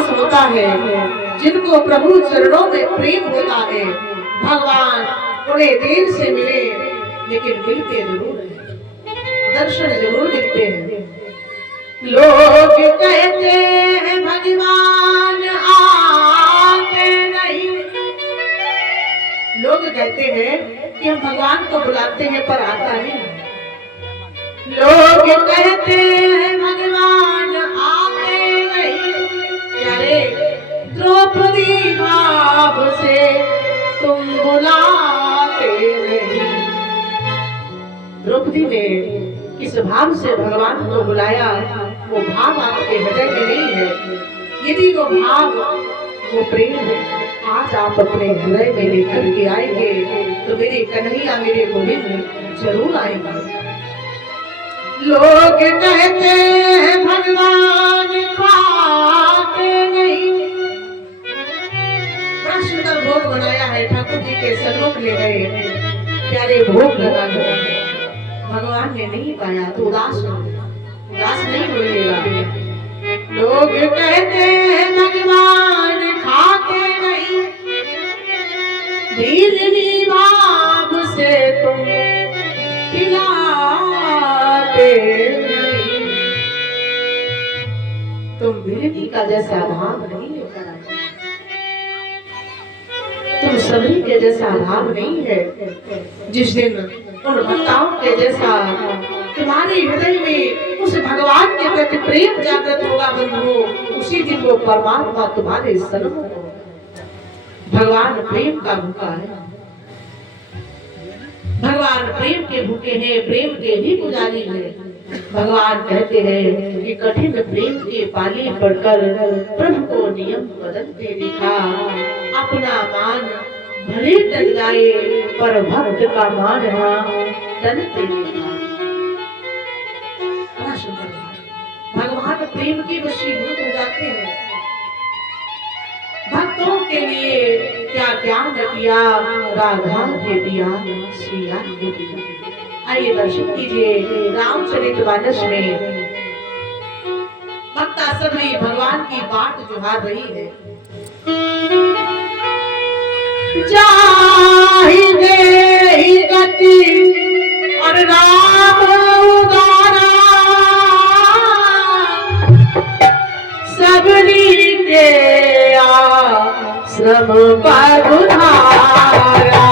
विश्वास होता है, जिनको प्रभु चरणों में प्रेम होता है, भगवान उन्हें देर से मिले लेकिन मिलते जरूर हैं, दर्शन जरूर मिलते हैं। लोग कहते हैं भगवान आते नहीं, लोग कहते हैं कि हम भगवान को बुलाते हैं पर आता नहीं। लोग कहते हैं भगवान आते नहीं, प्यारे द्रौपदी भाव से तुम बुलाते नहीं। द्रौपदी ने किस भाव से भगवान को बुलाया, वो भाव आपके हृदय में नहीं है। यदि वो भाव, वो प्रेम है, आज आप अपने हृदय में लेकर के आएंगे तो मेरे कन्हैया, मेरे गोविंद जरूर आएंगे। लोग कहते हैं भगवान खाते नहीं, बड़ा सुंदर भोग बनाया है, ठाकुर जी के सन्मुख ले गए, प्यारे भोग लगा दो, भगवान ने नहीं पाया तो उदास नहीं बोलेगा। लोग कहते हैं भगवान खाते नहीं, दीननी भाव से तुम खिलाते नहीं, तुम बिरनी का जैसा भाव नहीं लेकर आए, तुम सभी के जैसा भाव नहीं है। जिस दिन उन भक्ताओं के जैसा तुम्हारे हृदय में उस भगवान के प्रति प्रेम जागृत होगा बंधु, उसी दिन वो परमात्मा तुम्हारे सन्मुख होगा। भगवान प्रेम का भूखा है, भगवान प्रेम के भूखे हैं, प्रेम के ही पुजारी हैं। भगवान कहते हैं कि कठिन प्रेम के पाली पढ़कर प्रभु को नियम बदलते दिखा, अपना मान भले टल जाए पर भक्त का मान टलते दिखा। भगवान प्रेम के वशीभूत हो जाते हैं। भक्तों के लिए क्या ज्ञान किया, राधा के दिया, सिया के दिया। आइए दर्शन कीजिए रामचरितमानस में भक्ता सबरी भगवान की बाट जुहार रही है। चाहिए ही गति और राम उदारा, सबरी के आश्रम पर उधारा।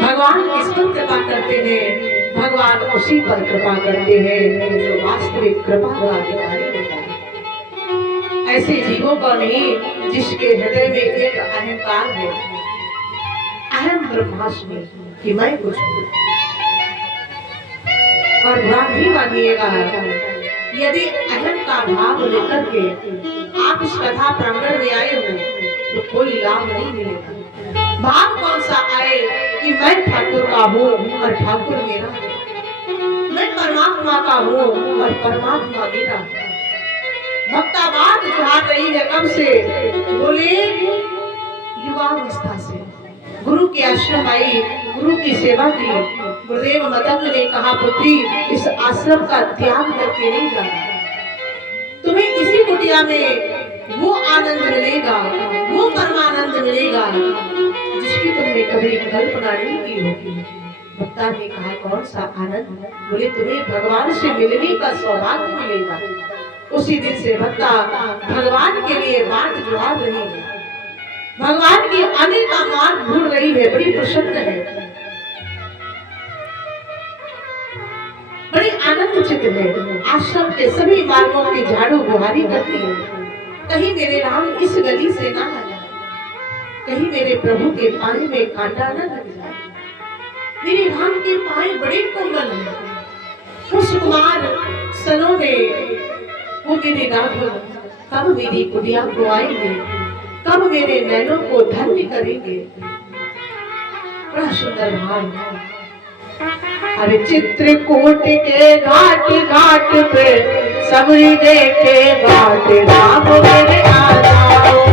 भगवान किस पर कृपा करते हैं? भगवान उसी पर कृपा करते हैं जो वास्तविक कृपा का अधिकारी होता है। ऐसे जीवों का नहीं जिसके हृदय में एक अहंकार है, अहम ब्रह्मास्मि, कि मैं कुछ हूँ। और बुरा नहीं मानिएगा, यदि अहम का भाव लेकर के आप इस कथा प्रांगण में आए हो तो कोई लाभ नहीं मिलेगा। भाव कौन सा आए कि मैं ठाकुर का हूँ और ठाकुर मेरा है, मैं परमात्मा का हूँ और परमात्मा मेरा है। भक्ता बात जुहार रही है कब से? बोले युवावस्था से। गुरु के आश्रम आई, गुरु की सेवा की। गुरुदेव मतंग ने कहा, पुत्री इस आश्रम का त्याग करके नहीं जाना, तुम्हें इसी कुटिया में वो आनंद मिलेगा, वो परमानंद मिलेगा जिसकी तुमने कभी कल्पना नहीं की होगी। भक्ता ने कहा कौन सा आनंद? बोले तुम्हें भगवान से मिलने का सौभाग्य मिलेगा। उसी दिन से भक्ता भगवान के लिए बाट जुड़ा रही है, भगवान के आने का मार्ग ढूंढ रही है, बड़ी प्रसन्न है, बड़ी आनंद चित्त है। आश्रम के सभी मार्गों की झाड़ू बुहारी करती है, कहीं मेरे राम इस गली से ना आ जाए, कहीं मेरे प्रभु के पाए में कांटा न लग जाए। मेरे राम के पाए बड़े कोमल हैं, उस कुमार सनों में वो मेरे राघव कब मेरी कुटिया को आएंगे, कब मेरे नैनों को धन्य करेंगे। बड़ा सुंदर भाव। अरे चित्रकूट के घाट घाट पे सबरी देखे बाट, राम मेरे आ जाओ।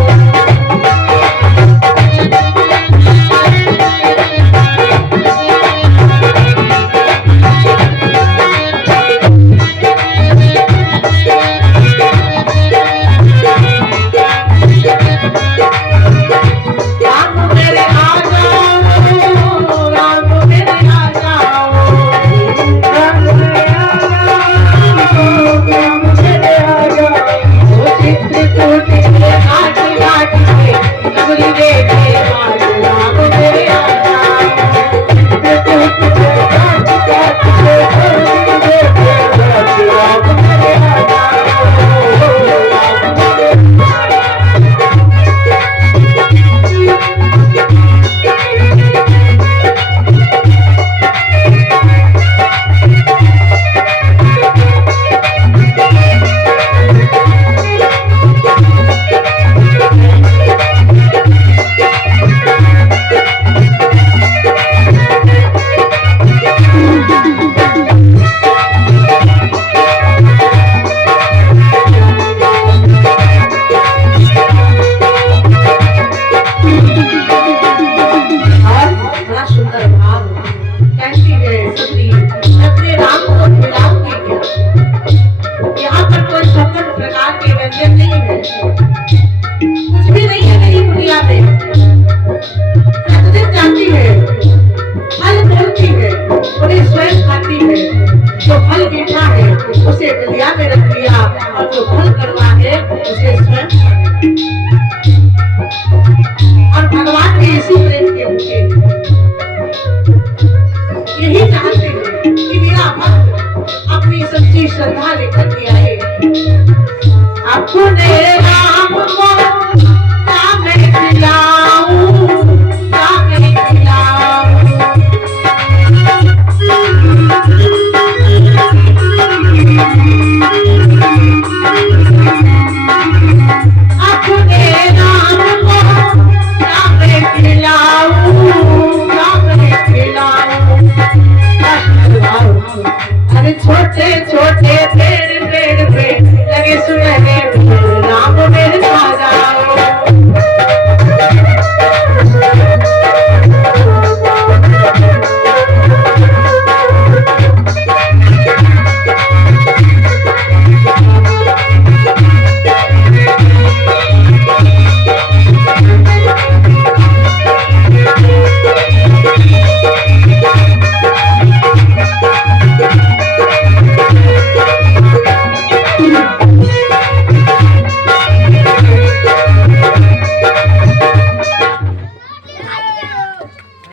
उसे दलिया में रख लिया और जो फल करवा है उसे स्वयं, और भगवान के इसी प्रेम के भूखे यही चाहते हैं कि मेरा भक्त अपनी सच्ची श्रद्धा लेकर के आए। अपने राम को